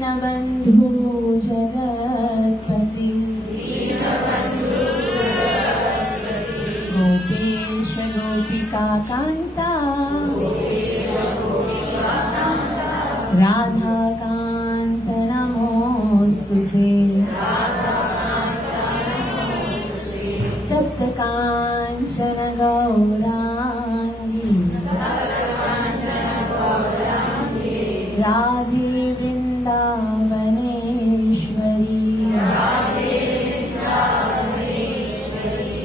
बंधु जगत्पति गोपेश गोपिका कांता राधा कांत नमोस्तुते तप्त कांचन गौरांगी राधे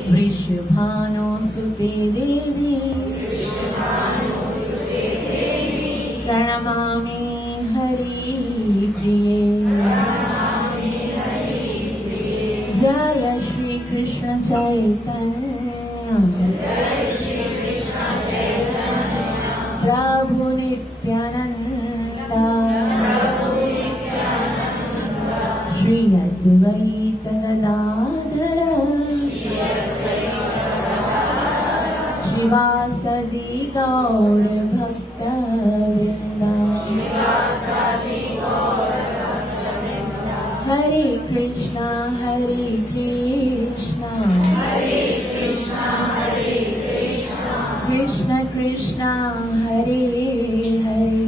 वृषभानुसुते देवी प्रणमामि हरिप्रिये जय श्री कृष्ण चैतन्य प्रभु नित्यानंद श्री अद्वैत गदाधर शिवासदि गौर भक्तवृंदा हरे कृष्णा कृष्ण कृष्णा हरे हरे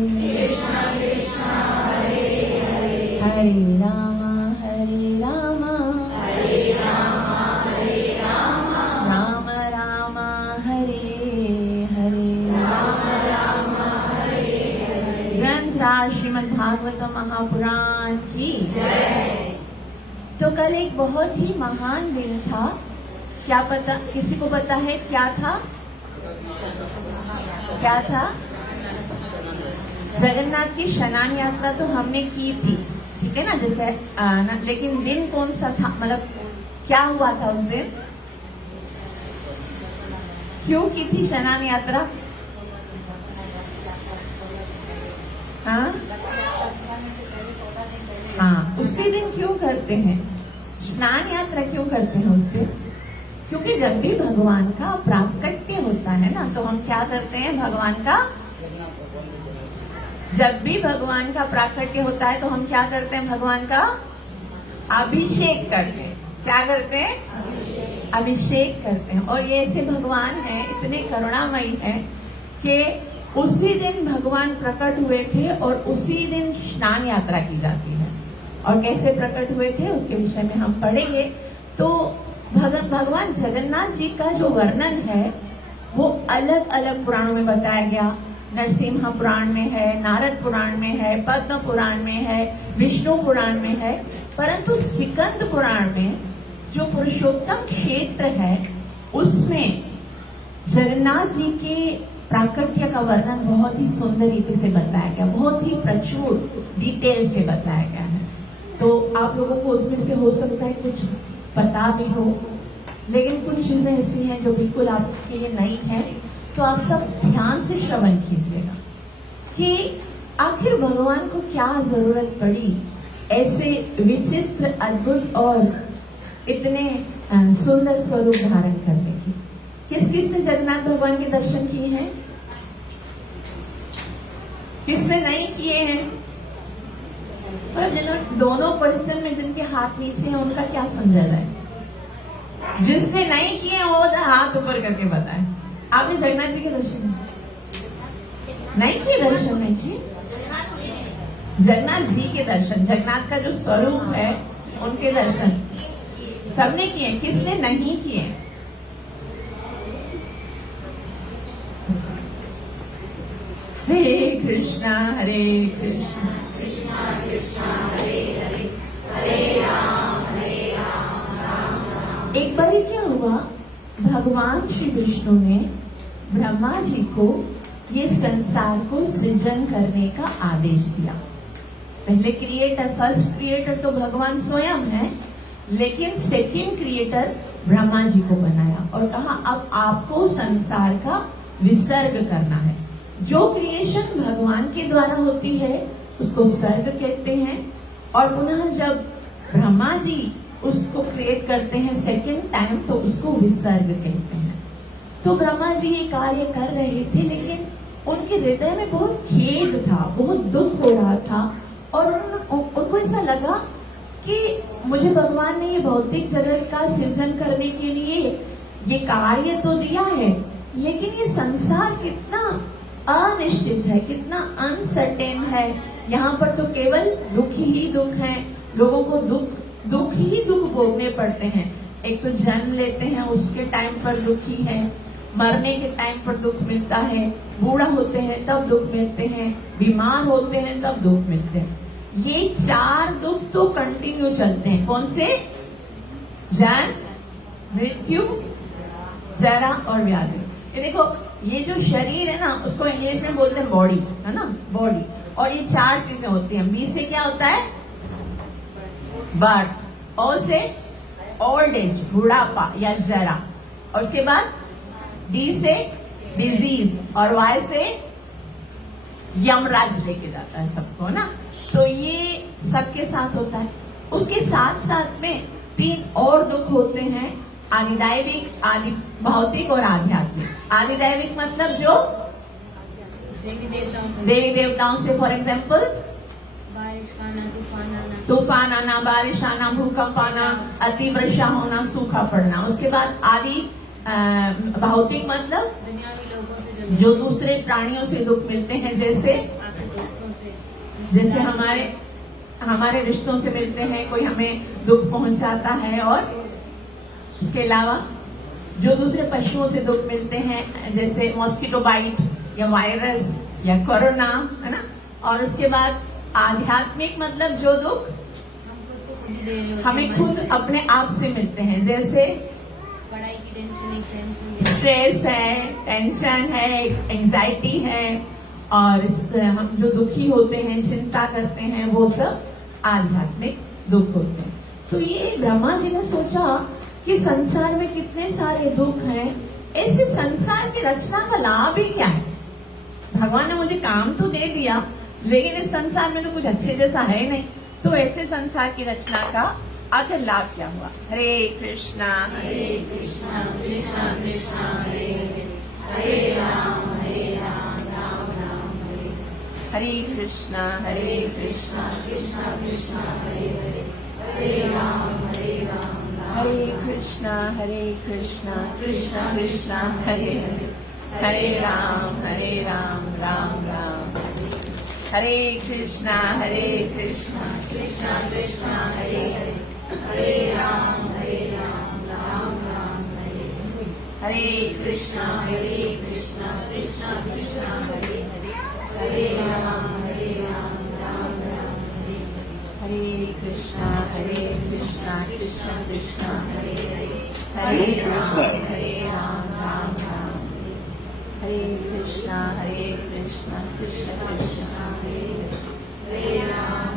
हरे राम राम राम हरे हरे ग्रंथराज श्रीमद् भागवत महापुराण की तो कल एक बहुत ही महान दिन था। क्या पता, किसी को पता है क्या था? जगन्नाथ की स्नान यात्रा तो हमने की थी, ठीक है ना, जैसे लेकिन दिन कौन सा था, मतलब क्या हुआ था उस दिन, क्यों की थी स्नान यात्रा? हाँ, उसी दिन क्यों करते हैं स्नान यात्रा, क्यों करते हैं उस दिन? क्योंकि जब भी भगवान का प्राकट्य होता है ना, तो हम क्या करते हैं, जब भी भगवान का प्राकट्य होता है तो हम क्या करते हैं, भगवान का अभिषेक करते हैं। क्या करते हैं? अभिषेक करते हैं। और ये ऐसे भगवान हैं, इतने करुणामयी हैं कि उसी दिन भगवान प्रकट हुए थे और उसी दिन स्नान यात्रा की जाती है। और कैसे प्रकट हुए थे उसके विषय में हम पढ़ेंगे। तो भगवान जगन्नाथ जी का जो वर्णन है वो अलग अलग पुराणों में बताया गया। नरसिम्हा पुराण में है, नारद पुराण में है, पद्म पुराण में है, विष्णु पुराण में है, परंतु स्कंद पुराण में जो पुरुषोत्तम क्षेत्र है उसमें जगन्नाथ जी के प्राकट्य का वर्णन बहुत ही सुंदर रीति से बताया गया, बहुत ही प्रचुर डिटेल से बताया गया है। तो आप लोगों को उसमें से हो सकता है कुछ पता भी हो, लेकिन कुछ चीजें ऐसी हैं जो बिल्कुल आपके लिए नई हैं। तो आप सब ध्यान से श्रवण कीजिएगा कि आखिर भगवान को क्या जरूरत पड़ी ऐसे विचित्र, अद्भुत और इतने सुंदर स्वरूप धारण करने की। किस किस ने जगन्नाथ भगवान के दर्शन किए हैं? किसने नहीं किए हैं? और दोनों क्वेश्चन में जिनके हाथ नीचे हैं उनका क्या समझा जाए? जिसने नहीं किए वो हाथ ऊपर करके बताए। आपने जगन्नाथ जी के दर्शन नहीं किए? दर्शन नहीं किए? जगन्नाथ जी के दर्शन, जगन्नाथ का जो स्वरूप है उनके दर्शन सबने किए, किसने नहीं किए? हरे कृष्णा कृष्णा कृष्णा हरे हरे, हरे राम राम। एक बार क्या हुआ, भगवान श्री विष्णु ने ब्रह्मा जी को ये संसार को सृजन करने का आदेश दिया। पहले क्रिएटर, फर्स्ट क्रिएटर तो भगवान स्वयं है, लेकिन सेकंड क्रिएटर ब्रह्मा जी को बनाया और कहा अब आपको संसार का विसर्ग करना है। जो क्रिएशन भगवान के द्वारा होती है उसको सर्ग कहते हैं, और पुनः जब ब्रह्मा जी उसको क्रिएट करते हैं सेकंड टाइम तो उसको विसर्ग कहते हैं। तो ब्रह्मा जी ये कार्य कर रहे थे, लेकिन उनके हृदय में बहुत खेद था, बहुत दुख हो रहा था, और ऐसा लगा कि मुझे भगवान ने ये भौतिक जगत का सृजन करने के लिए ये कार्य तो दिया है, लेकिन ये संसार कितना अनिश्चित है, कितना अनसर्टेन है। यहाँ पर तो केवल दुख ही दुख है, लोगों को दुख ही दुख भोगने पड़ते हैं। एक तो जन्म लेते हैं उसके टाइम पर दुखी है, मरने के टाइम पर दुख मिलता है, बूढ़ा होते हैं तब दुख मिलते हैं, बीमार होते हैं तब दुख मिलते हैं। ये 4 दुख तो कंटिन्यू चलते हैं। कौन से? जन्म, मृत्यु, जरा और व्याधि। ये देखो, ये जो शरीर है ना, उसको इंग्लिश में बोलते हैं बॉडी, है ना, बॉडी। और ये 4 चीजें होती हैं। बी से क्या होता है? बर्थ। ओ से ओल्ड एज, बुढ़ापा या जरा। और उसके बाद डी से डिजीज, और वाई से यमराज लेके जाता है सबको ना। तो ये सबके साथ होता है। उसके साथ साथ में 3 और दुख होते हैं, आदिदैविक, आदि भौतिक और आध्यात्मिक। आदिदैविक मतलब जो देवी देवताओं से, फॉर एग्जाम्पल बारिश आना, तूफान आना, बारिश आना, भूकंप आना, अतिवर्षा होना, सूखा पड़ना। उसके बाद आदि भौतिक मतलब दुनियावी लोगों से जो दूसरे प्राणियों से दुख मिलते हैं, जैसे हमारे रिश्तों से मिलते हैं, कोई हमें दुख पहुंचाता है। और इसके अलावा जो दूसरे पशुओं से दुख मिलते हैं, जैसे मॉस्किटो बाइट या वायरस या कोरोना, है ना। और उसके बाद आध्यात्मिक मतलब जो दुख हमें खुद अपने आप से मिलते हैं, जैसे पढ़ाई की टेंशन, स्ट्रेस है, टेंशन है, एंजाइटी है, और हम जो दुखी होते हैं, चिंता करते हैं, वो सब आध्यात्मिक दुख होते हैं। तो ये ब्रह्मा जी ने सोचा कि संसार में कितने सारे दुख हैं, ऐसे संसार की रचना का लाभ ही क्या है? भगवान ने मुझे काम तो दे दिया, लेकिन इस संसार में तो कुछ अच्छे जैसा है नहीं, तो ऐसे संसार की रचना का आखिर लाभ क्या हुआ? हरे कृष्णा कृष्णा कृष्णा कृष्णा हरे हरे, हरे राम राम राम हरे, हरे कृष्णा कृष्णा कृष्णा हरे हरे, हरे राम हरे कृष्णा कृष्णा कृष्णा हरे हरे, हरे राम राम राम। हरे कृष्णा कृष्णा कृष्णा हरे हरे, हरे राम राम राम हरे, हरे कृष्णा कृष्णा कृष्णा हरे हरे, हरे राम राम राम हरे, हरे कृष्णा कृष्णा कृष्णा हरे हरे, हरे राम राम राम। हरे कृष्णा कृष्णा कृष्णा हरे हरे, हरे राम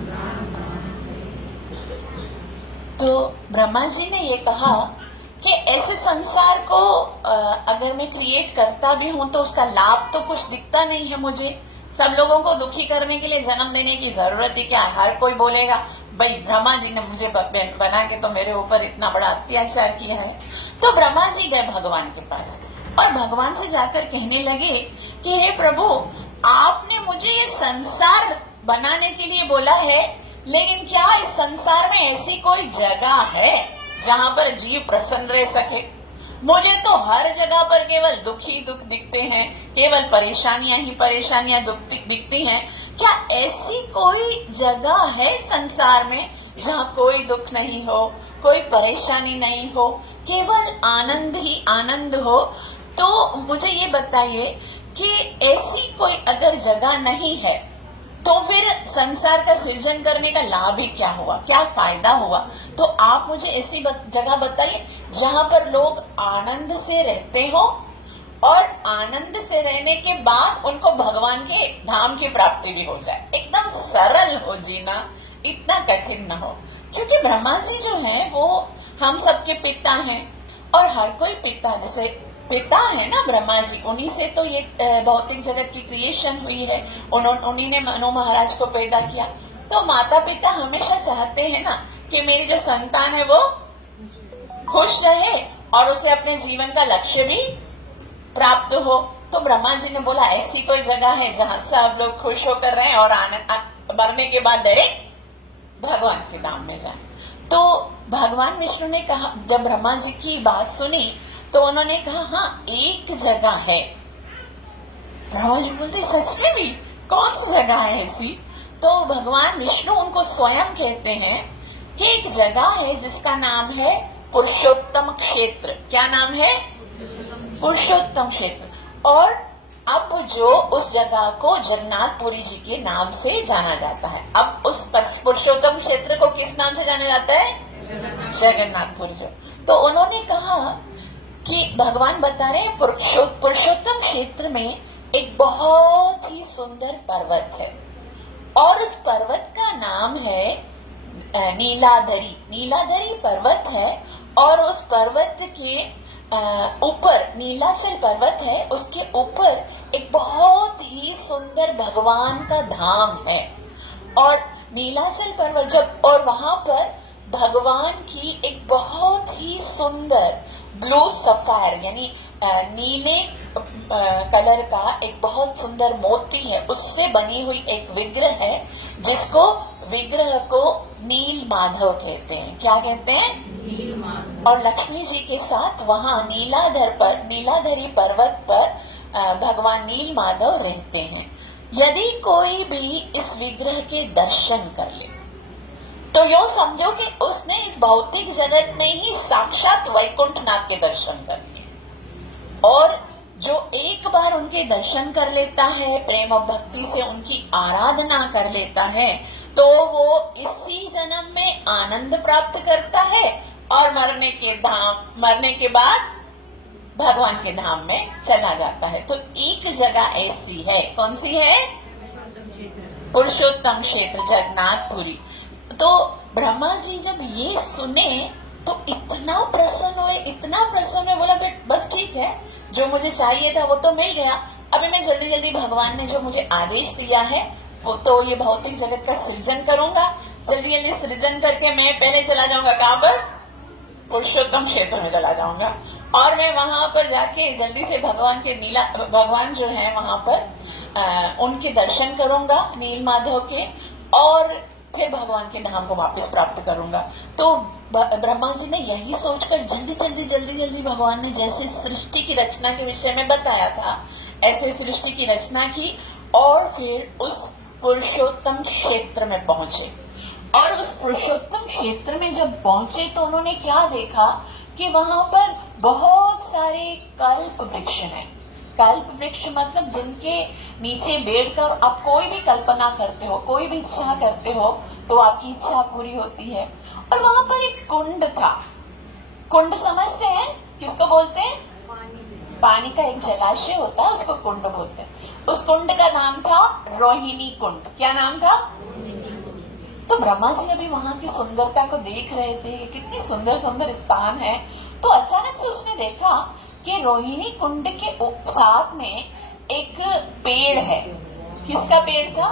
राम राम। तो ब्रह्मा जी ने ये कहा कि ऐसे संसार को अगर मैं क्रिएट करता भी हूं तो उसका लाभ तो कुछ दिखता नहीं है मुझे। सब लोगों को दुखी करने के लिए जन्म देने की जरूरत ही क्या है? हर कोई बोलेगा भाई ब्रह्मा जी ने मुझे बना के तो मेरे ऊपर इतना बड़ा अत्याचार किया है। तो ब्रह्मा जी गए भगवान के पास और भगवान से जाकर कहने लगे कि हे प्रभु, आपने मुझे ये संसार बनाने के लिए बोला है, लेकिन क्या इस संसार में ऐसी कोई जगह है जहाँ पर जीव प्रसन्न रह सके? मुझे तो हर जगह पर केवल दुख ही दुख दिखते हैं, केवल परेशानियां ही परेशानियां दिखती हैं। क्या ऐसी कोई जगह है संसार में जहाँ कोई दुख नहीं हो, कोई परेशानी नहीं हो, केवल आनंद ही आनंद हो? तो मुझे ये बताइए कि ऐसी कोई अगर जगह नहीं है तो फिर संसार का सृजन करने का लाभ ही क्या हुआ, क्या फायदा हुआ? तो आप मुझे ऐसी जगह बताइए जहाँ पर लोग आनंद से रहते हो और आनंद से रहने के बाद उनको भगवान के धाम की प्राप्ति भी हो जाए। एकदम सरल हो जीना, इतना कठिन न हो। क्योंकि ब्रह्मा जी जो है वो हम सबके पिता हैं और हर कोई पिता, जैसे पिता है ना ब्रह्मा जी, उन्हीं से तो ये भौतिक जगत की क्रिएशन हुई है। उन्हीं ने मनु महाराज को पैदा किया। तो माता पिता हमेशा चाहते हैं ना कि मेरी जो संतान है वो खुश रहे और उसे अपने जीवन का लक्ष्य भी प्राप्त हो। तो ब्रह्मा जी ने बोला ऐसी कोई जगह है जहाँ सब लोग खुश होकर रहे और मरने के बाद डायरेक्ट भगवान के धाम में जाएं। तो भगवान विष्णु ने कहा, जब ब्रह्मा जी की बात सुनी तो उन्होंने कहा हाँ एक जगह है। ब्रह्मा जी बोलते सच में भी कौन सी जगह है ऐसी? तो भगवान विष्णु उनको स्वयं कहते हैं कि एक जगह है जिसका नाम है पुरुषोत्तम क्षेत्र। क्या नाम है? पुरुषोत्तम क्षेत्र। और अब जो उस जगह को जगन्नाथपुरी जी के नाम से जाना जाता है। अब उस पुरुषोत्तम क्षेत्र को किस नाम से जाना जाता है? जगन्नाथपुरी जी। तो उन्होंने कहा कि भगवान बता रहे हैं पुरुषोत्तम क्षेत्र में एक बहुत ही सुंदर पर्वत है और उस पर्वत का नाम है नीलाधरी। नीलाधरी पर्वत है और उस पर्वत के ऊपर नीलाचल पर्वत है, उसके ऊपर एक बहुत ही सुंदर भगवान का धाम है। और नीलाचल पर्वत जब, और वहां पर भगवान की एक बहुत ही सुंदर ब्लू सफायर यानी नीले कलर का एक बहुत सुंदर मोती है, उससे बनी हुई एक विग्रह है जिसको विग्रह को नील माधव कहते हैं। क्या कहते हैं? नील माधव। और लक्ष्मी जी के साथ वहां नीलाधरी पर्वत पर भगवान नील माधव रहते हैं। यदि कोई भी इस विग्रह के दर्शन कर ले तो यूं समझो कि उसने इस भौतिक जगत में ही साक्षात वैकुंठनाथ के दर्शन कर लिए। और जो एक बार उनके दर्शन कर लेता है, प्रेम और भक्ति से उनकी आराधना कर लेता है, तो वो इसी जन्म में आनंद प्राप्त करता है और मरने के बाद भगवान के धाम में चला जाता है। तो एक जगह ऐसी है, कौन सी है? पुरुषोत्तम क्षेत्र जगन्नाथपुरी। तो ब्रह्मा जी जब ये सुने तो इतना प्रसन्न हुए, बोला बस ठीक है, जो मुझे चाहिए था वो तो मिल गया। अभी मैं जल्दी भगवान ने जो मुझे आदेश दिया है वो तो ये भौतिक जगत का सृजन करूंगा। जल्दी सृजन करके मैं पहले चला जाऊंगा कहाँ पर? पुरुषोत्तम क्षेत्र में चला जाऊंगा और मैं वहां पर जाके जल्दी से भगवान जो है वहां पर उनके दर्शन करूंगा नील माधव के, और फिर भगवान के धाम को वापस प्राप्त करूंगा। तो ब्रह्मा जी ने यही सोचकर जल्दी भगवान ने जैसे सृष्टि की रचना के विषय में बताया था ऐसे सृष्टि की रचना की और फिर उस पुरुषोत्तम क्षेत्र में पहुंचे। और उस पुरुषोत्तम क्षेत्र में जब पहुंचे तो उन्होंने क्या देखा कि वहां पर बहुत सारे कल्प वृक्ष हैं। कल्प वृक्ष मतलब जिनके नीचे बैठकर आप कोई भी कल्पना करते हो, कोई भी इच्छा करते हो तो आपकी इच्छा पूरी होती है। और वहां पर एक कुंड था। कुंड समझते हैं किसको बोलते हैं? पानी का एक जलाशय होता है, उसको कुंड बोलते हैं। उस कुंड का नाम था रोहिणी कुंड। क्या नाम था? तो ब्रह्मा जी अभी वहां की सुंदरता को देख रहे थे, कितनी सुंदर स्थान है। तो अचानक से उसने देखा कि रोहिणी कुंड के साथ में एक पेड़ है। किसका पेड़ था?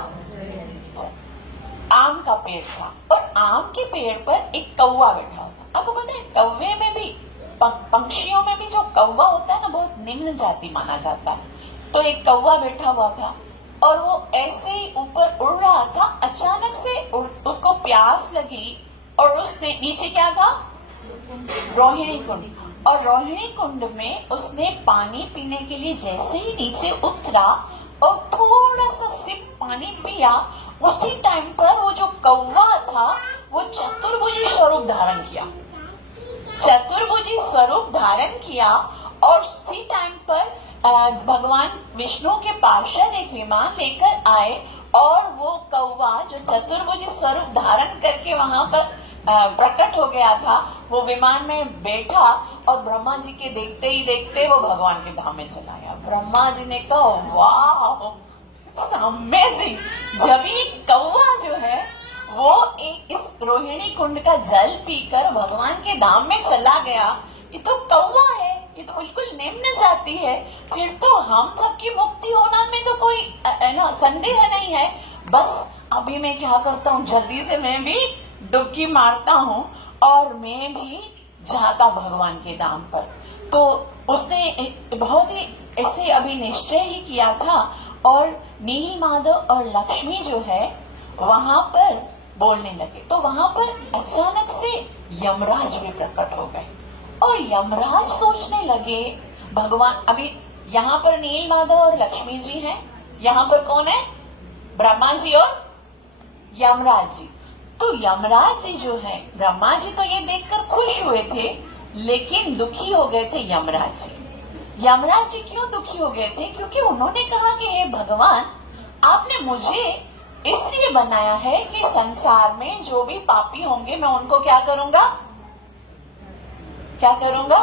आम का पेड़ था। और आम के पेड़ पर एक कौवा बैठा होता। अब पता है कौवे में भी, पंक्षियों में भी जो कौवा होता है ना बहुत निम्न जाति माना जाता है। तो एक कौवा बैठा हुआ था और वो ऐसे ही ऊपर उड़ रहा था। अचानक से उसको प्यास लगी और उसने नीचे क्या था? रोहिणी कुंड। और रोहिणी कुंड में उसने पानी पीने के लिए जैसे ही नीचे उतरा और थोड़ा सा सिप पानी पिया, उसी टाइम पर वो जो कौवा था वो चतुर्भुजी स्वरूप धारण किया और उसी टाइम पर भगवान विष्णु के पार्षद एक विमान लेकर आए और वो कौवा जो चतुर्भुज स्वरूप धारण करके वहां पर प्रकट हो गया था, वो विमान में बैठा और ब्रह्मा जी के देखते ही देखते वो भगवान के धाम में चला गया। ब्रह्मा जी ने कहा वाह अमेजिंग। जब ये कौवा जो है वो एक इस रोहिणी कुंड का जल पीकर भगवान के धाम में चला गया, ये तो कौवा है, ये तो बिल्कुल निम्न जाति है, फिर तो हम सबकी मुक्ति होना में तो कोई संदेह नहीं है। बस अभी मैं क्या करता हूँ, जल्दी से मैं भी डुबकी मारता हूँ और मैं भी जाता हूँ भगवान के धाम पर। तो उसने बहुत ही ऐसे अभी निश्चय ही किया था और नील माधव और लक्ष्मी जो है वहां पर बोलने लगे। तो वहां पर अचानक से यमराज भी प्रकट हो गए और यमराज सोचने लगे भगवान, अभी यहाँ पर नील माधव और लक्ष्मी जी हैं, यहाँ पर कौन है? ब्रह्मा जी और यमराज जी। तो यमराज जी जो है, ब्रह्मा जी तो ये देखकर खुश हुए थे, लेकिन दुखी हो गए थे यमराज जी। यमराज जी क्यों दुखी हो गए थे? क्योंकि उन्होंने कहा कि हे भगवान, आपने मुझे इसलिए बनाया है कि संसार में जो भी पापी होंगे मैं उनको क्या करूंगा? क्या करूंगा?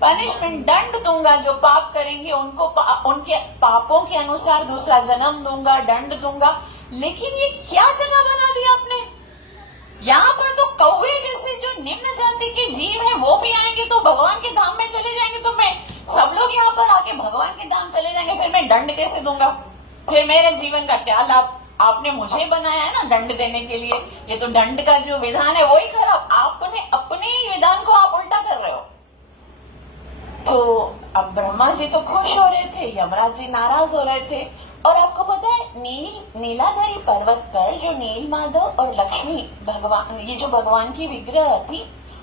पनिशमेंट, दंड दूंगा। जो पाप करेंगे उनको उनके पापों के अनुसार दूसरा जन्म दूंगा, दंड दूंगा। लेकिन ये क्या जगह बना दिया आपने? यहाँ पर तो कौवे जैसे जो निम्न जाति के जीव हैं वो भी आएंगे तो भगवान के धाम में चले जाएंगे, तो मैं सब लोग यहाँ पर आके भगवान के धाम चले जाएंगे, फिर मैं दंड कैसे दूंगा? फिर मेरे जीवन का क्या लाभ? आपने मुझे बनाया है ना दंड देने के लिए, ये तो दंड का जो विधान है वही खराब। आपने अपने ही विधान को आप उल्टा कर रहे हो। तो अब ब्रह्मा जी तो खुश हो रहे थे, यमराज जी नाराज हो रहे थे। और आपको पता है नीलाधरी पर्वत पर जो नील माधव और लक्ष्मी भगवान, ये जो भगवान की विग्रह थी,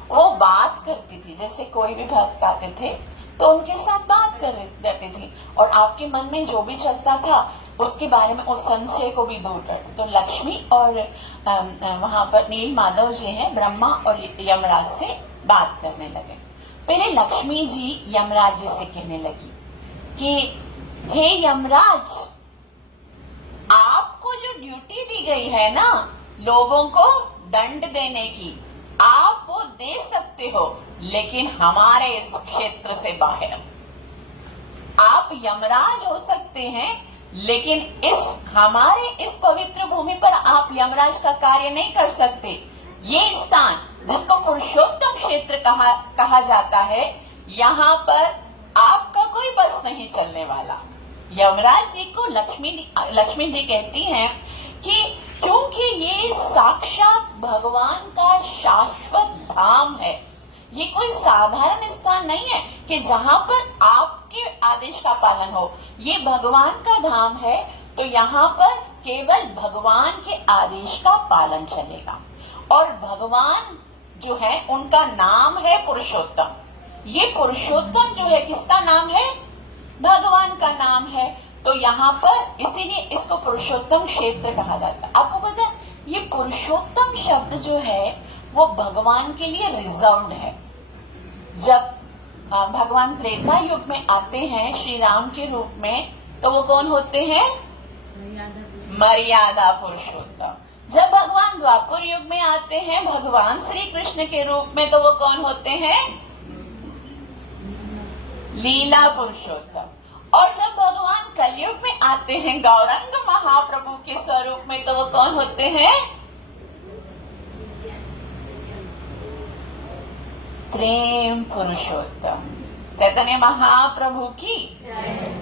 वो बात करती थी। जैसे कोई भी भक्त आते थे तो उनके साथ बात करती थी और आपके मन में जो भी चलता था उसके बारे में, उस संशय को भी दूर करते। तो लक्ष्मी और वहां पर नील माधव जी हैं, ब्रह्मा और यमराज से बात करने लगे। पहले लक्ष्मी जी यमराज जी से कहने लगी कि हे यमराज, आपको जो ड्यूटी दी गई है ना लोगों को दंड देने की, आप वो दे सकते हो, लेकिन हमारे इस क्षेत्र से बाहर। आप यमराज हो सकते हैं, लेकिन हमारे इस पवित्र भूमि पर आप यमराज का कार्य नहीं कर सकते। ये स्थान जिसको पुरुषोत्तम क्षेत्र कहा जाता है, यहाँ पर आपका कोई बस नहीं चलने वाला। यमराज जी को लक्ष्मी जी कहती हैं कि क्योंकि ये साक्षात भगवान का शाश्वत धाम है, ये कोई साधारण स्थान नहीं है कि जहाँ पर आपके आदेश का पालन हो। ये भगवान का धाम है, तो यहाँ पर केवल भगवान के आदेश का पालन चलेगा। और भगवान जो है उनका नाम है पुरुषोत्तम। ये पुरुषोत्तम जो है किसका नाम है? भगवान का नाम है। तो यहाँ पर इसीलिए इसको पुरुषोत्तम क्षेत्र कहा जाता है। आपको पता है ये पुरुषोत्तम शब्द जो है वो भगवान के लिए रिजर्व्ड है। जब भगवान त्रेता युग में आते हैं श्री राम के रूप में, तो वो कौन होते हैं? मर्यादा पुरुषोत्तम। जब भगवान द्वापर युग में आते हैं भगवान श्री कृष्ण के रूप में, तो वो कौन होते हैं? लीला पुरुषोत्तम। और जब भगवान कलयुग में आते हैं गौरंग महाप्रभु के स्वरूप में, तो वो कौन होते हैं? प्रेम पुरुषोत्तम। चैतन्य महाप्रभु की।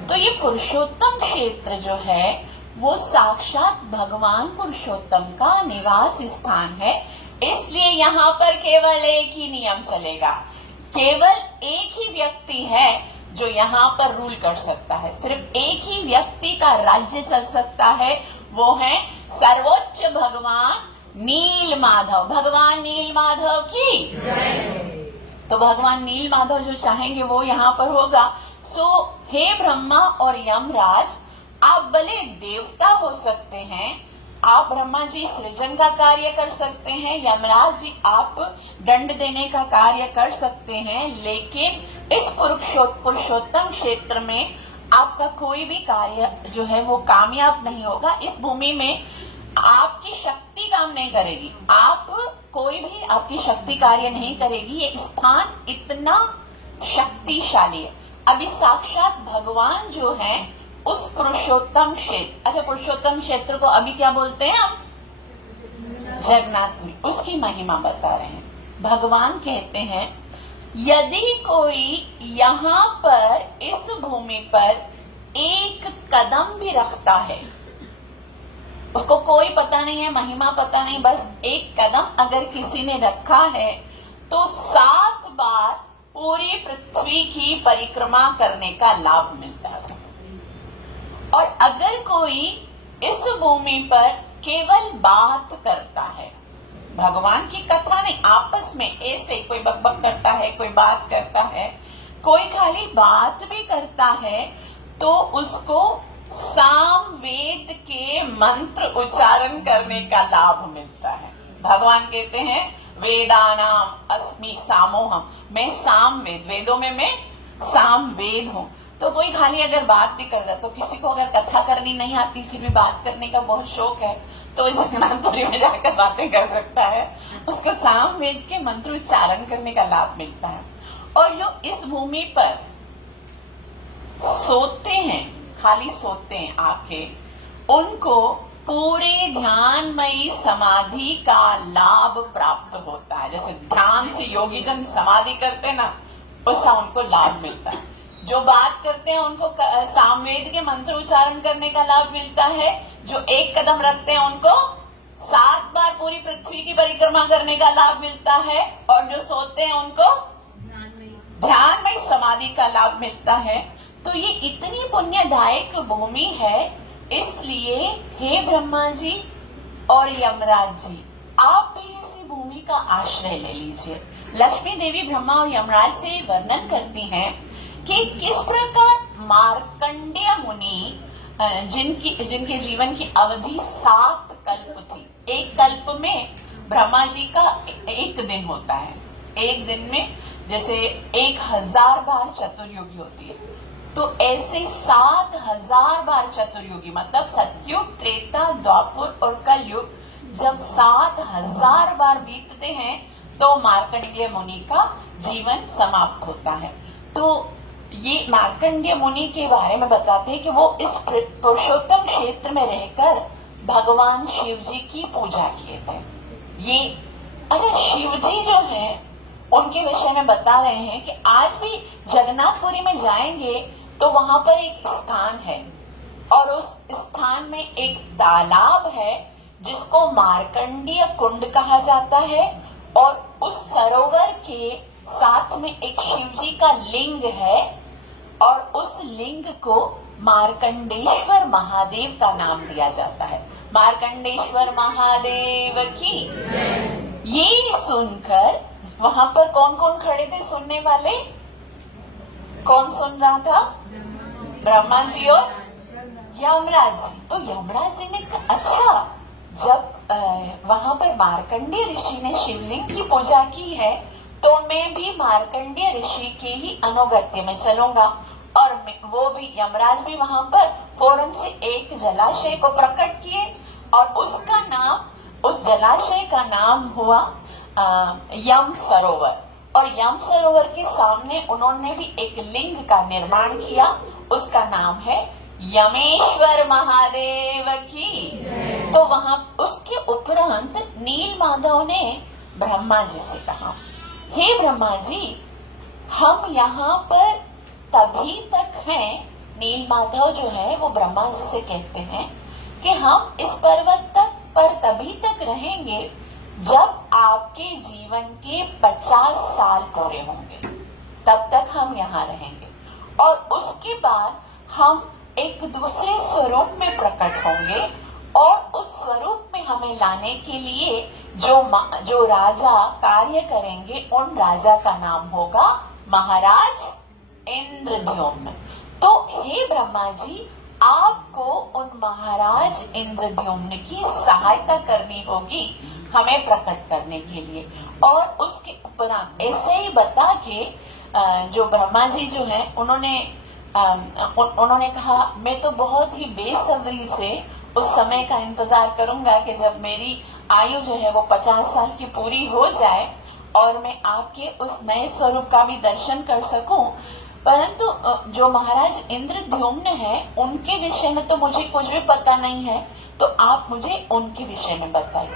तो ये पुरुषोत्तम क्षेत्र जो है वो साक्षात भगवान पुरुषोत्तम का निवास स्थान है। इसलिए यहाँ पर केवल एक ही नियम चलेगा, केवल एक ही व्यक्ति है जो यहाँ पर रूल कर सकता है। सिर्फ एक ही व्यक्ति का राज्य चल सकता है, वो है सर्वोच्च भगवान नील माधव। भगवान नील माधव की तो भगवान नील माधव जो चाहेंगे वो यहाँ पर होगा। सो हे ब्रह्मा और यमराज, आप भले देवता हो सकते हैं, आप ब्रह्मा जी सृजन का कार्य कर सकते हैं, यमराज जी आप दंड देने का कार्य कर सकते हैं, लेकिन इस पुरुषोत्तम क्षेत्र में आपका कोई भी कार्य जो है वो कामयाब नहीं होगा। इस भूमि में आपकी शक्ति काम नहीं करेगी, आप कोई भी आपकी शक्ति कार्य नहीं करेगी। ये स्थान इतना शक्तिशाली है। अभी साक्षात भगवान जो है उस पुरुषोत्तम क्षेत्र, अच्छा पुरुषोत्तम क्षेत्र को अभी क्या बोलते हैं हम? जगन्नाथपुरी। उसकी महिमा बता रहे हैं। भगवान कहते हैं यदि कोई यहाँ पर इस भूमि पर एक कदम भी रखता है, उसको कोई पता नहीं है, महिमा पता नहीं, बस एक कदम अगर किसी ने रखा है तो 7 बार पूरी पृथ्वी की परिक्रमा करने का लाभ मिलता है। और अगर कोई इस भूमि पर केवल बात करता है, भगवान की कथा नहीं, आपस में ऐसे कोई बकबक करता है, कोई बात करता है, कोई खाली बात भी करता है, तो उसको सामवेद के मंत्र उच्चारण करने का लाभ मिलता है। भगवान कहते हैं वेदानाम अस्मि सामोहम, मैं सामवेद, वेदों में मैं सामवेद हूँ। तो कोई खाली अगर बात भी कर रहा, तो किसी को अगर कथा करनी नहीं आती फिर भी बात करने का बहुत शौक है, तो इस जगन्नाथपुरी में जाकर बातें कर सकता है, उसको सामवेद के मंत्र उच्चारण करने का लाभ मिलता है। और जो इस भूमि पर सोते हैं, खाली सोते हैं आके, उनको पूरे ध्यानमयी समाधि का लाभ प्राप्त होता है। जैसे ध्यान से योगी जन समाधि करते हैं ना, वैसा उनको लाभ मिलता है। जो बात करते हैं उनको सामवेद के मंत्र उच्चारण करने का लाभ मिलता है। जो एक कदम रखते हैं उनको 7 बार पूरी पृथ्वी की परिक्रमा करने का लाभ मिलता है। और जो सोते हैं उनको ध्यान में समाधि का लाभ मिलता है। तो ये इतनी पुण्यदायक भूमि है, इसलिए हे ब्रह्मा जी और यमराज जी, आप भी इसी भूमि का आश्रय ले लीजिए। लक्ष्मी देवी ब्रह्मा और यमराज से वर्णन करती हैं कि किस प्रकार मार्कंडेय मुनि, जिनके जीवन की अवधि 7 कल्प थी, एक कल्प में ब्रह्मा जी का 1 दिन होता है, एक दिन में जैसे 1000 बार चतुर्युगी होती है, तो ऐसे 7000 बार चतुर्युगी, मतलब सतयुग, त्रेता, द्वापर और कलयुग जब 7000 बार बीतते हैं तो मार्कंडेय मुनि का जीवन समाप्त होता है। तो ये मार्कंडेय मुनि के बारे में बताते हैं कि वो इस पुरुषोत्तम क्षेत्र में रहकर भगवान शिव जी की पूजा किए थे। ये अरे शिव जी जो है उनके विषय में बता रहे हैं कि आज भी जगन्नाथपुरी में जाएंगे तो वहां पर एक स्थान है, और उस स्थान में एक तालाब है जिसको मार्कंडेय कुंड कहा जाता है, और उस सरोवर के साथ में एक शिव जी का लिंग है, और उस लिंग को मार्कंडेश्वर महादेव का नाम दिया जाता है। मार्कंडेश्वर महादेव की। ये सुनकर वहां पर कौन कौन खड़े थे सुनने वाले? कौन सुन रहा था? ब्रह्मा जी और यमराज जी। तो यमराज जी ने कहा अच्छा, जब वहां पर मार्कंडेय ऋषि ने शिवलिंग की पूजा की है तो मैं भी मार्कंडेय ऋषि के ही अनुगत्य में चलूंगा। और वो भी यमराज भी वहां पर फौरन से एक जलाशय को प्रकट किए, और उसका नाम, उस जलाशय का नाम हुआ यम सरोवर। और यम सरोवर के सामने उन्होंने भी एक लिंग का निर्माण किया, उसका नाम है यमेश्वर महादेव की। तो वहां उसके उपरांत नील माधव ने ब्रह्मा जी से कहा, हे ब्रह्मा जी, हम यहाँ पर तभी तक हैं। नील माधव जो है वो ब्रह्मा जी से कहते हैं कि हम इस पर्वत पर तभी तक रहेंगे जब आपके जीवन के 50 साल पूरे होंगे, तब तक हम यहाँ रहेंगे। और उसके बाद हम एक दूसरे स्वरूप में प्रकट होंगे, और उस स्वरूप में हमें लाने के लिए जो राजा कार्य करेंगे, उन राजा का नाम होगा महाराज इंद्रद्युम्न। तो हे ब्रह्मा जी, आपको उन महाराज इंद्रद्युम्न की सहायता करनी होगी हमें प्रकट करने के लिए। और उसके उपरांत ऐसे ही बता के जो ब्रह्मा जी जो है उन्होंने कहा, मैं तो बहुत ही बेसब्री से उस समय का इंतजार करूंगा कि जब मेरी आयु जो है वो 50 साल की पूरी हो जाए और मैं आपके उस नए स्वरूप का भी दर्शन कर सकूं। परंतु जो महाराज इंद्रद्युम्न है उनके विषय में तो मुझे कुछ भी पता नहीं है, तो आप मुझे उनके विषय में बताइए।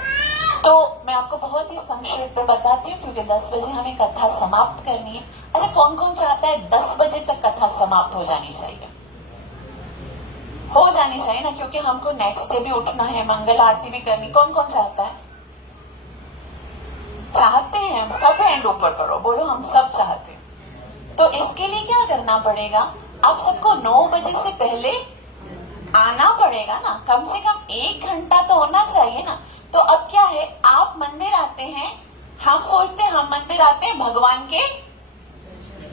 तो मैं आपको बहुत ही संक्षिप्त बताती हूँ, क्योंकि 10 बजे हमें कथा समाप्त करनी है। अरे कौन कौन चाहता है 10 बजे तक कथा समाप्त हो जानी चाहिए? हो जानी चाहिए ना, क्योंकि हमको नेक्स्ट डे भी उठना है, मंगल आरती भी करनी। कौन कौन चाहता है? चाहते हैं हम सब, हैंड ऊपर करो, बोलो हम सब चाहते हैं। तो इसके लिए क्या करना पड़ेगा? आप सबको 9 बजे से पहले आना पड़ेगा ना, कम से कम 1 घंटा तो होना चाहिए ना। तो अब क्या है, आप मंदिर आते हैं, हम सोचते हैं हम मंदिर आते हैं भगवान के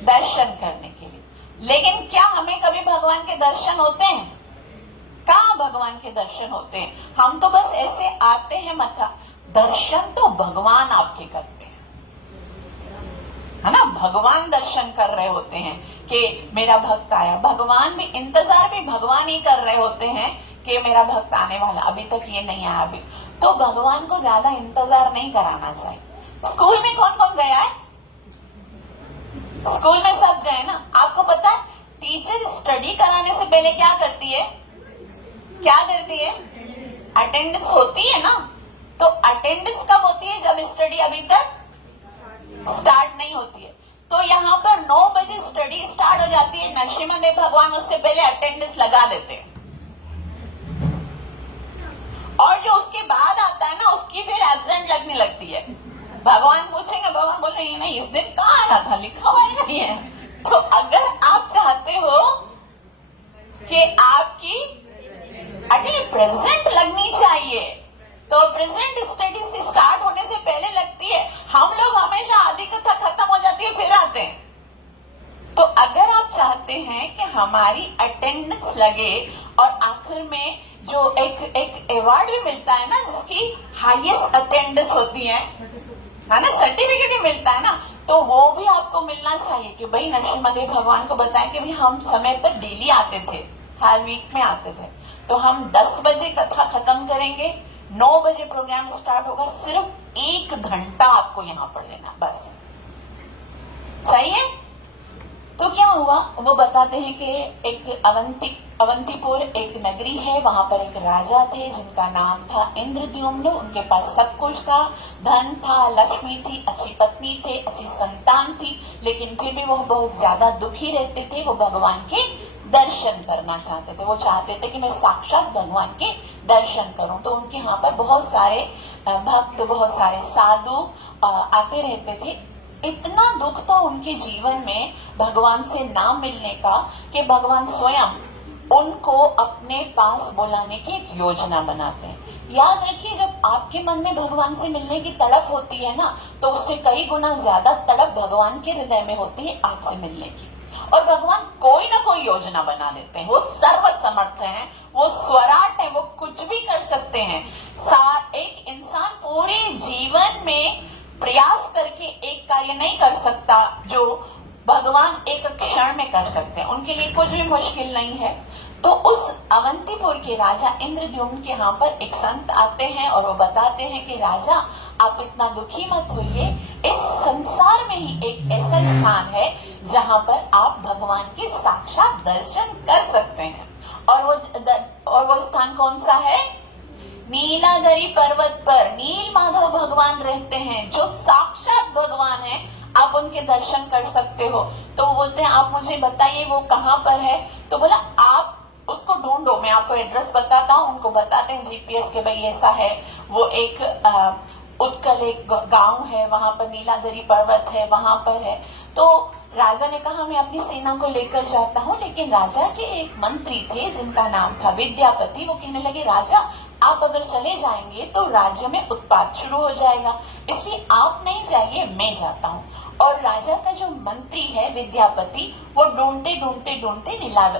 दर्शन करने के लिए, लेकिन क्या हमें कभी भगवान के दर्शन होते हैं? कहाँ भगवान के दर्शन होते हैं? हम तो बस ऐसे आते हैं मथा, दर्शन तो भगवान आपके करते हैं, है ना। भगवान दर्शन कर रहे होते हैं कि मेरा भक्त आया, भगवान भी इंतजार भी भगवान ही कर रहे होते हैं कि मेरा भक्त आने वाला, अभी तक ये नहीं आया। अभी तो भगवान को ज्यादा इंतजार नहीं कराना चाहिए। स्कूल में कौन कौन गया है? स्कूल में सब गए ना। आपको पता है टीचर स्टडी कराने से पहले क्या करती है? क्या करती है? अटेंडेंस होती है ना। तो अटेंडेंस कब होती है? जब स्टडी अभी तक स्टार्ट नहीं होती है। तो यहाँ पर 9 बजे स्टडी स्टार्ट हो जाती है, नरसिम्हा देव भगवान उससे पहले अटेंडेंस लगा देते हैं, और जो उसके बाद आता है ना उसकी फिर एब्सेंट लगने लगती है। भगवान पूछेंगे, भगवान बोले ये नहीं, इस दिन कहाँ आया था, लिखा हुआ ही नहीं है। तो अगर आप चाहते हो कि आपकी प्रेजेंट लगनी चाहिए, तो प्रेजेंट स्टडी से स्टार्ट होने से पहले लगती है। हम लोग हमेशा आधी कथा खत्म हो जाती है फिर आते हैं। तो अगर आप चाहते हैं कि हमारी अटेंडेंस लगे और आखिर में जो एक अवार्ड भी मिलता है ना, जिसकी हाईएस्ट अटेंडेंस होती है ना, सर्टिफिकेट भी मिलता है ना, तो वो भी आपको मिलना चाहिए कि भाई नरसिम्हा देव भगवान को बताएं कि भाई हम समय पर डेली आते थे, हर वीक में आते थे। तो हम 10 बजे कथा खत्म करेंगे, 9 बजे प्रोग्राम स्टार्ट होगा, सिर्फ 1 घंटा आपको यहाँ पर लेना, बस। सही है? तो क्या हुआ, वो बताते हैं कि एक अवंतीपुर एक नगरी है, वहां पर एक राजा थे जिनका नाम था इंद्रद्युम्न। उनके पास सब कुछ था, धन था, लक्ष्मी थी, अच्छी पत्नी थे, अच्छी संतान थी, लेकिन फिर भी वो बहुत ज्यादा दुखी रहते थे। वो भगवान के दर्शन करना चाहते थे, वो चाहते थे कि मैं साक्षात भगवान के दर्शन करूं। तो उनके यहाँ पर बहुत सारे भक्त, बहुत सारे साधु आते रहते थे। इतना दुख था उनके जीवन में भगवान से ना मिलने का कि भगवान स्वयं उनको अपने पास बुलाने की एक योजना बनाते हैं। याद रखिए, जब आपके मन में भगवान से मिलने की तड़प होती है ना, तो उससे कई गुना ज्यादा तड़प भगवान के हृदय में होती है आपसे मिलने की। और भगवान कोई ना कोई योजना बना देते हैं, वो सर्वसमर्थ हैं, वो स्वराट है, वो कुछ भी कर सकते हैं। एक इंसान पूरे जीवन में प्रयास करके एक कार्य नहीं कर सकता जो भगवान एक क्षण में कर सकते हैं, उनके लिए कुछ भी मुश्किल नहीं है। तो उस अवंतीपुर के राजा इंद्रद्युम्न के यहाँ पर एक संत आते हैं और वो बताते हैं कि राजा आप इतना दुखी मत होइए, इस संसार में ही एक ऐसा स्थान है जहाँ पर आप भगवान के साक्षात दर्शन कर सकते हैं। और वो स्थान कौन सा है? नीलाधरी पर्वत पर नील माधव भगवान रहते हैं, जो साक्षात भगवान है, आप उनके दर्शन कर सकते हो। तो वो बोलते हैं आप मुझे बताइए वो कहाँ पर है। तो बोला आप उसको ढूंढो, मैं आपको एड्रेस बताता हूँ। उनको बताते हैं जीपीएस के भाई ऐसा है, वो एक उत्कल एक गांव है, वहां पर नीलाधरी पर्वत है, वहां पर है। तो राजा ने कहा मैं अपनी सेना को लेकर जाता हूँ, लेकिन राजा के एक मंत्री थे जिनका नाम था विद्यापति। वो कहने लगे राजा आप अगर चले जाएंगे तो राज्य में उत्पात शुरू हो जाएगा, इसलिए आप नहीं जाइए, मैं जाता हूँ। और राजा का जो मंत्री है विद्यापति, वो ढूंढते ढूंढते ढूंढते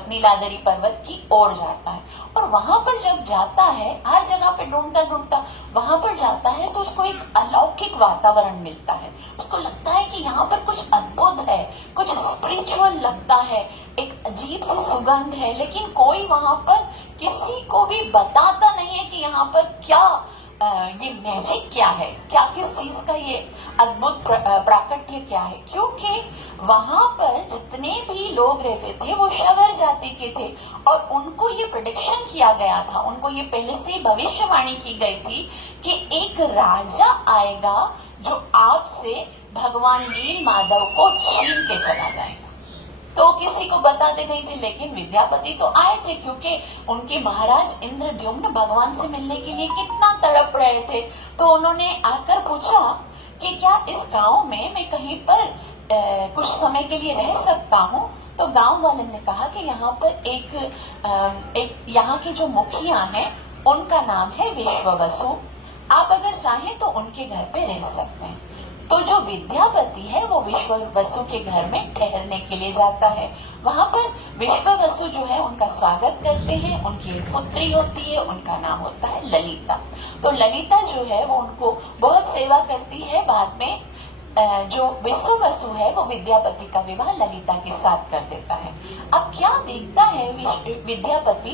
नीलाधरी पर्वत की ओर जाता है। और वहां पर जब जाता है, हर जगह पे ढूंढता ढूंढता वहां पर जाता है, तो उसको एक अलौकिक वातावरण मिलता है। उसको लगता है कि यहाँ पर कुछ अद्भुत है, कुछ स्पिरिचुअल लगता है, एक अजीब सी सुगंध है, लेकिन कोई वहां पर किसी को भी बताता नहीं है कि यहाँ पर क्या ये मैजिक क्या है, क्या किस चीज का ये अद्भुत प्राकट्य क्या है। क्योंकि वहां पर जितने भी लोग रहते थे वो शवर जाति के थे, और उनको ये प्रेडिक्शन किया गया था, उनको ये पहले से भविष्यवाणी की गई थी कि एक राजा आएगा जो आपसे भगवान नील माधव को छीन के चला जाएगा। तो किसी को बताते नहीं थे, लेकिन विद्यापति तो आए थे, क्योंकि उनके महाराज इंद्रद्युम्न भगवान से मिलने के लिए कितना तड़प रहे थे। तो उन्होंने आकर पूछा कि क्या इस गांव में मैं कहीं पर कुछ समय के लिए रह सकता हूँ। तो गांव वाले ने कहा कि यहाँ पर एक यहाँ की जो मुखिया हैं उनका नाम है विश्ववसु, आप अगर चाहें तो उनके घर पे रह सकते हैं। तो जो विद्यापति है वो विश्ववसु के घर में ठहरने के लिए जाता है। वहां पर विश्ववसु जो है उनका स्वागत करते हैं, उनकी एक पुत्री होती है, उनका नाम होता है ललिता। तो ललिता जो है वो उनको बहुत सेवा करती है। बाद में जो विश्ववसु है वो विद्यापति का विवाह ललिता के साथ कर देता है। अब क्या देखता है विद्यापति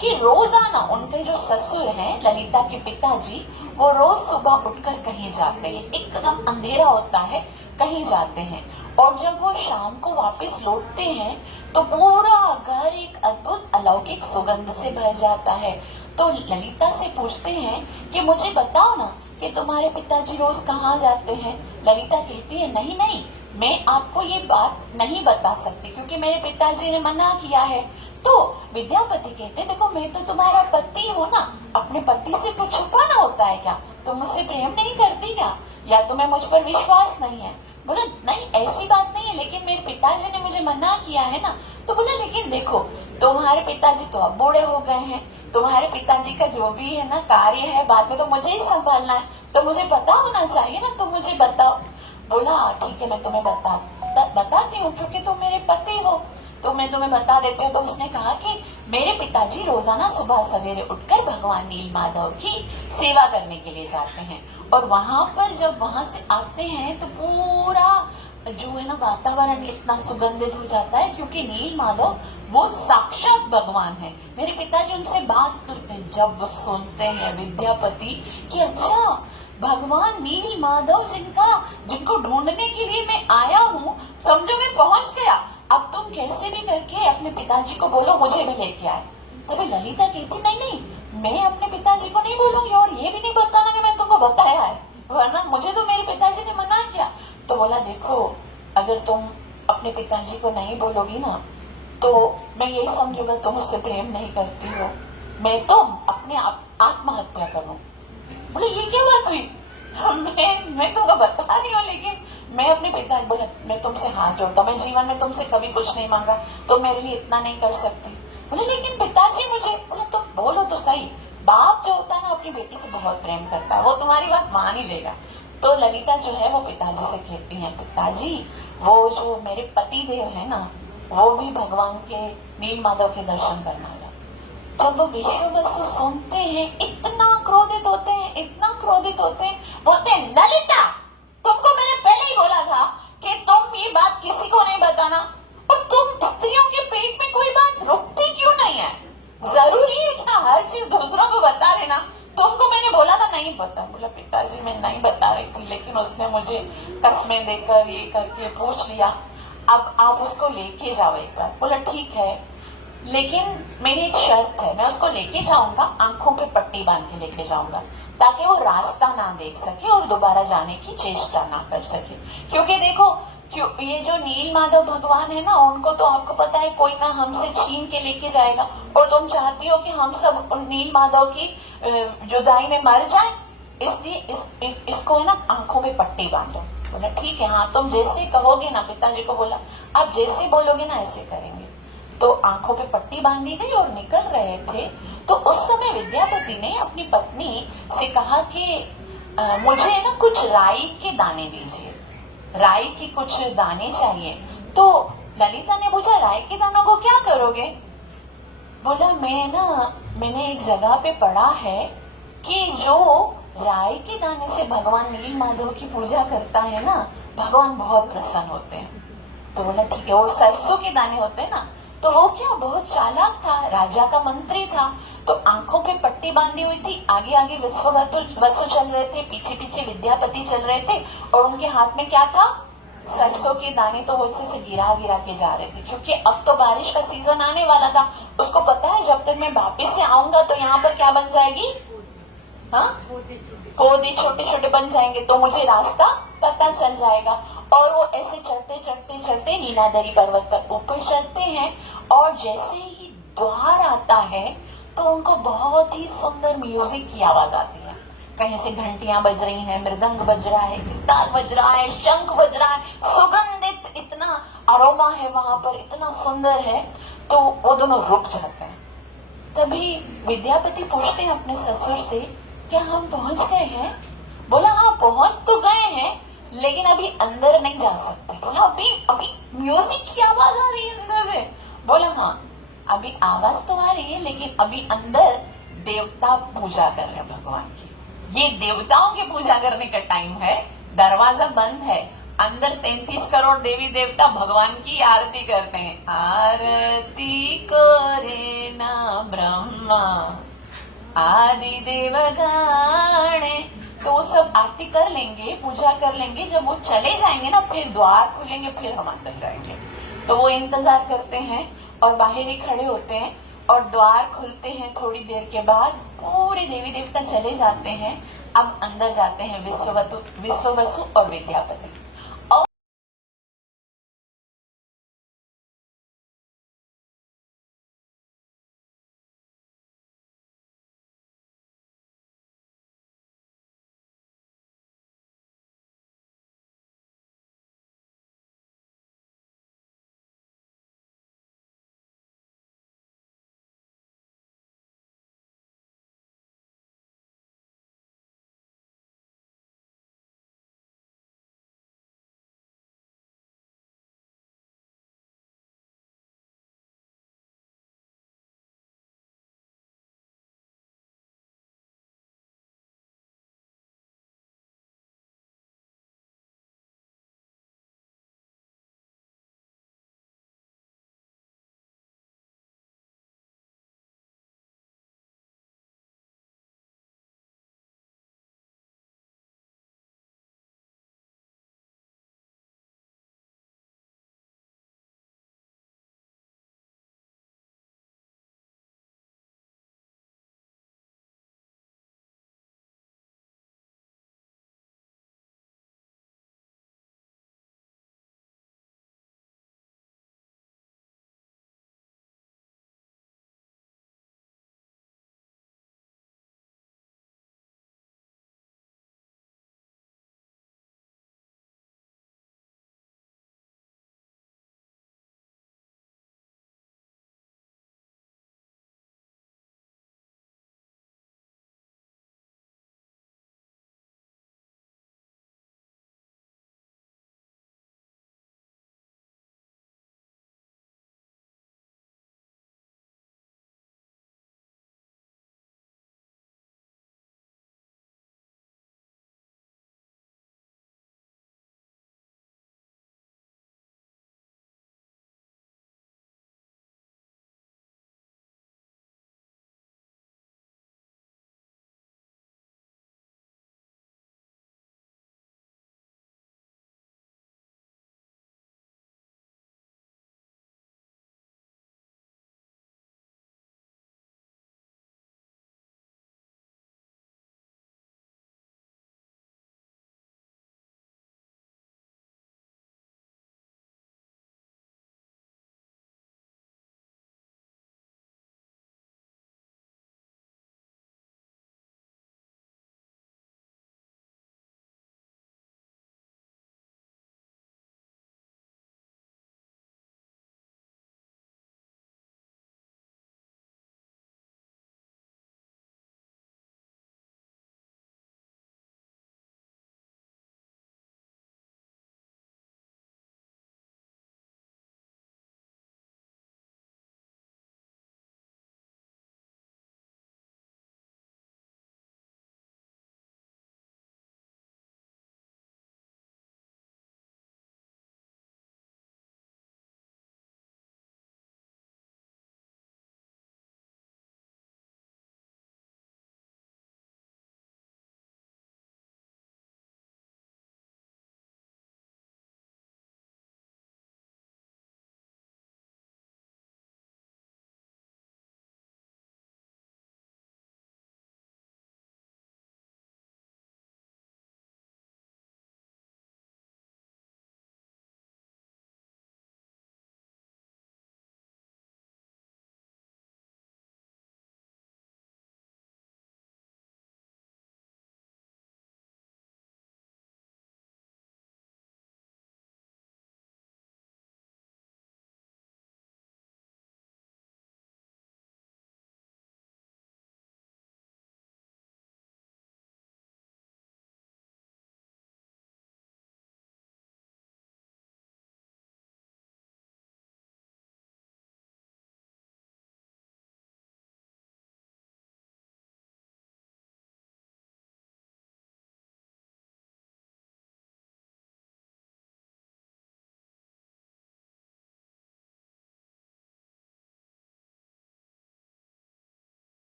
कि रोजाना उनके जो ससुर हैं ललिता के पिताजी, वो रोज सुबह उठकर कहीं जाते हैं, एकदम अंधेरा होता है, कहीं जाते हैं, और जब वो शाम को वापस लौटते हैं तो पूरा घर एक अद्भुत अलौकिक सुगंध से भर जाता है। तो ललिता से पूछते हैं कि मुझे बताओ ना कि तुम्हारे पिताजी रोज कहाँ जाते हैं। ललिता कहती है नहीं नहीं, मैं आपको ये बात नहीं बता सकती क्योंकि मेरे पिताजी ने मना किया है। तो विद्यापति कहते देखो मैं तो तुम्हारा पति हूँ ना, अपने पति से कुछ छुपाना होता है क्या? तुम मुझसे प्रेम नहीं करती क्या, या तुम्हें मुझ पर विश्वास नहीं है? बोला नहीं ऐसी बात नहीं है, लेकिन मेरे पिताजी ने मुझे मना किया है ना। तो बोला लेकिन देखो तुम्हारे पिताजी तो अब बूढ़े हो गए हैं, तुम्हारे पिताजी का जो भी है ना कार्य है बाद में तो मुझे ही संभालना है, तो मुझे पता होना चाहिए ना, तुम मुझे बताओ। बोला ठीक है मैं तुम्हें बताती हूँ क्योंकि तुम मेरे पति हो, तो मैं तुम्हें बता देती हूँ। तो उसने कहा कि मेरे पिताजी रोजाना सुबह सवेरे उठकर भगवान नीलमाधव की सेवा करने के लिए जाते हैं, और वहां पर जब वहां से आते हैं तो पूरा जो है ना वातावरण इतना सुगंधित हो जाता है क्योंकि नीलमाधव वो साक्षात भगवान है। मेरे पिताजी उनसे बात करते हैं, जब वो सुनते हैं विद्यापति कि अच्छा भगवान नीलमाधव जिनको ढूंढने के लिए मैं आया हूँ, समझो मैं पहुंच गया, अब तुम कैसे भी करके अपने पिताजी को बोलो मुझे भी लेके आए। तभी ललिता कहती नहीं नहीं, मैं अपने पिताजी को नहीं बोलूंगी और ये भी नहीं बताना कि मैं तुमको बताया है, वरना मुझे तो मेरे पिताजी ने मना किया। तो बोला देखो अगर तुम अपने पिताजी को नहीं बोलोगी ना तो मैं यही समझूंगा तुम मुझसे प्रेम नहीं करती हो, मैं तो अपने आत्महत्या करूं। बोले ये क्या बात हुई? मैं तुमको बता रही हूँ लेकिन मैं अपने पिताजी, बोला मैं तुमसे हाथ जोड़ता हूँ, मैं जीवन में तुमसे कभी कुछ नहीं मांगा, तो मेरे लिए इतना नहीं कर सकती। बोले लेकिन पिताजी मुझे, बोला तुम बोलो तो सही, बाप जो होता है ना अपनी बेटी से बहुत प्रेम करता है, वो तुम्हारी बात मान ही लेगा। तो ललिता जो है वो पिताजी से कहती है पिताजी वो जो मेरे पति देव है ना वो भी भगवान के नीलमाधव के दर्शन करना आया। जब वो विश्ववसु सुनते हैं इतना क्रोधित होते हैं, इतना क्रोधित होते हैं, बोलते हैं ललिता तुमको मैंने पहले ही बोला था कि तुम ये बात किसी को नहीं बताना, और तुम स्त्रियों के पेट में कोई बात रुकती क्यों नहीं है? जरूरी है क्या हर चीज दूसरों को बता देना? तुमको मैंने बोला था नहीं पता। बोला पिताजी मैं नहीं बता रही थी, लेकिन उसने मुझे कस्में देकर ये करके पूछ लिया, अब आप उसको लेके जाओ एक बार। बोला ठीक है, लेकिन मेरी एक शर्त है, मैं उसको लेके जाऊंगा, आंखों पे पट्टी बांध के लेके जाऊंगा ताकि वो रास्ता ना देख सके और दोबारा जाने की चेष्टा ना कर सके। क्योंकि देखो ये जो नीलमाधव भगवान है ना उनको तो आपको पता है कोई ना हमसे छीन के लेके जाएगा, और तुम चाहती हो कि हम सब नीलमाधव की जुदाई में मर जाएं, इसलिए इसको है ना आंखों में पट्टी बांधो। बोला ठीक है हाँ तुम जैसे कहोगे ना, पिताजी को बोला आप जैसे बोलोगे ना ऐसे करेंगे। तो आंखों पे पट्टी बांधी गई और निकल रहे थे, तो उस समय विद्यापति ने अपनी पत्नी से कहा कि मुझे ना कुछ राई के दाने दीजिए, राई की कुछ दाने चाहिए। तो ललिता ने पूछा राई के दानों को क्या करोगे? बोला मैंने एक जगह पे पढ़ा है कि जो राई के दाने से भगवान नीलमाधव की पूजा करता है ना भगवान बहुत प्रसन्न होते हैं। तो बोला ठीक है, वो सरसों के दाने होते हैं ना, तो वो क्या बहुत चालाक था, राजा का मंत्री था, तो आंखों पे पट्टी बांधी हुई थी, आगे आगे विश्ववसु चल रहे थे, पीछे पीछे विद्यापति चल रहे थे, और उनके हाथ में क्या था? सरसों के दाने। तो वो से गिरा के जा रहे थे क्योंकि अब तो बारिश का सीजन आने वाला था। उसको पता है जब तक मैं वापिस से आऊंगा तो यहाँ पर क्या बन जाएगी, हाँ पौधे छोटे छोटे बन जाएंगे, तो मुझे रास्ता पता चल जाएगा। और वो ऐसे चलते नीलाधरी पर्वत पर ऊपर चलते हैं, और जैसे ही द्वार आता है तो उनको बहुत ही सुंदर म्यूजिक की आवाज आती है, कहीं से घंटियां बज रही हैं, मृदंग बज रहा है, गिटार बज रहा है, शंख बज रहा है, सुगंधित इतना अरोमा है वहां पर, इतना सुंदर है, तो वो दोनों रुक जाते हैं। तभी विद्यापति पूछते हैं अपने ससुर से, क्या हम पहुंच गए हैं? बोला हाँ पहुंच तो गए हैं, लेकिन अभी अंदर नहीं जा सकते। बोला अभी म्यूजिक की आवाज आ रही है अंदर से? बोला हाँ अभी आवाज तो आ रही है, लेकिन अभी अंदर देवता पूजा कर रहे हैं भगवान की। ये देवताओं की पूजा करने का टाइम है, दरवाजा बंद है, अंदर 33 करोड़ देवी देवता भगवान की आरती करते हैं। आरती करे ना ब्रह्मा आदि देवगाणे, तो वो सब आरती कर लेंगे, पूजा कर लेंगे। जब वो चले जाएंगे ना, फिर द्वार खुलेंगे, फिर हम अंदर जाएंगे। तो वो इंतजार करते हैं और बाहर ही खड़े होते हैं, और द्वार खुलते हैं थोड़ी देर के बाद, पूरे देवी देवता चले जाते हैं। अब अंदर जाते हैं विश्ववसु और विद्यापति।